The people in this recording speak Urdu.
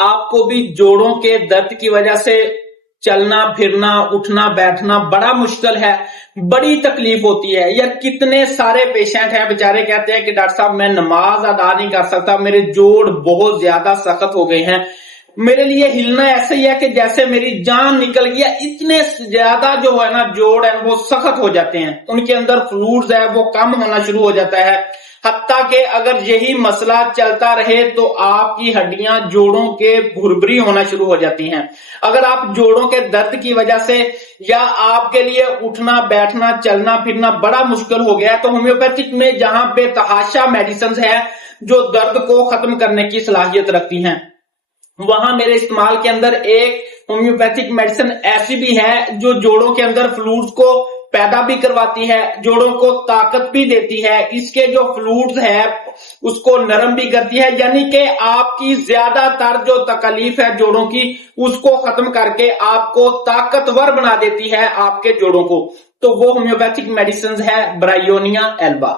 آپ کو بھی جوڑوں کے درد کی وجہ سے چلنا پھرنا اٹھنا بیٹھنا بڑا مشکل ہے، بڑی تکلیف ہوتی ہے؟ یا کتنے سارے پیشنٹ ہیں بیچارے کہتے ہیں کہ ڈاکٹر صاحب میں نماز ادا نہیں کر سکتا، میرے جوڑ بہت زیادہ سخت ہو گئے ہیں، میرے لیے ہلنا ایسا ہی ہے کہ جیسے میری جان نکل گئی ہے، اتنے زیادہ جو ہے نا جوڑ ہیں وہ سخت ہو جاتے ہیں، ان کے اندر فلوئڈز ہے وہ کم ہونا شروع ہو جاتا ہے، حتیٰ کہ اگر یہی مسئلہ چلتا رہے تو آپ کی ہڈیاں جوڑوں کے بھربری ہونا شروع ہو جاتی ہیں۔ اگر آپ جوڑوں کے درد کی وجہ سے یا آپ کے لیے اٹھنا بیٹھنا چلنا پھرنا بڑا مشکل ہو گیا ہے، تو ہومیوپیتھک میں جہاں بے تحاشا میڈیسنز ہے جو درد کو ختم کرنے کی صلاحیت رکھتی ہیں، وہاں میرے استعمال کے اندر ایک ہومیوپیتھک میڈیسن ایسی بھی ہے جو جوڑوں کے اندر فلوئڈز کو پیدا بھی کرواتی ہے، جوڑوں کو طاقت بھی دیتی ہے، اس کے جو فلوئڈز ہے اس کو نرم بھی کرتی ہے، یعنی کہ آپ کی زیادہ تر جو تکلیف ہے جوڑوں کی اس کو ختم کر کے آپ کو طاقتور بنا دیتی ہے آپ کے جوڑوں کو۔ تو وہ ہومیوپیتھک میڈیسنز ہے برائیونیا ایلبا۔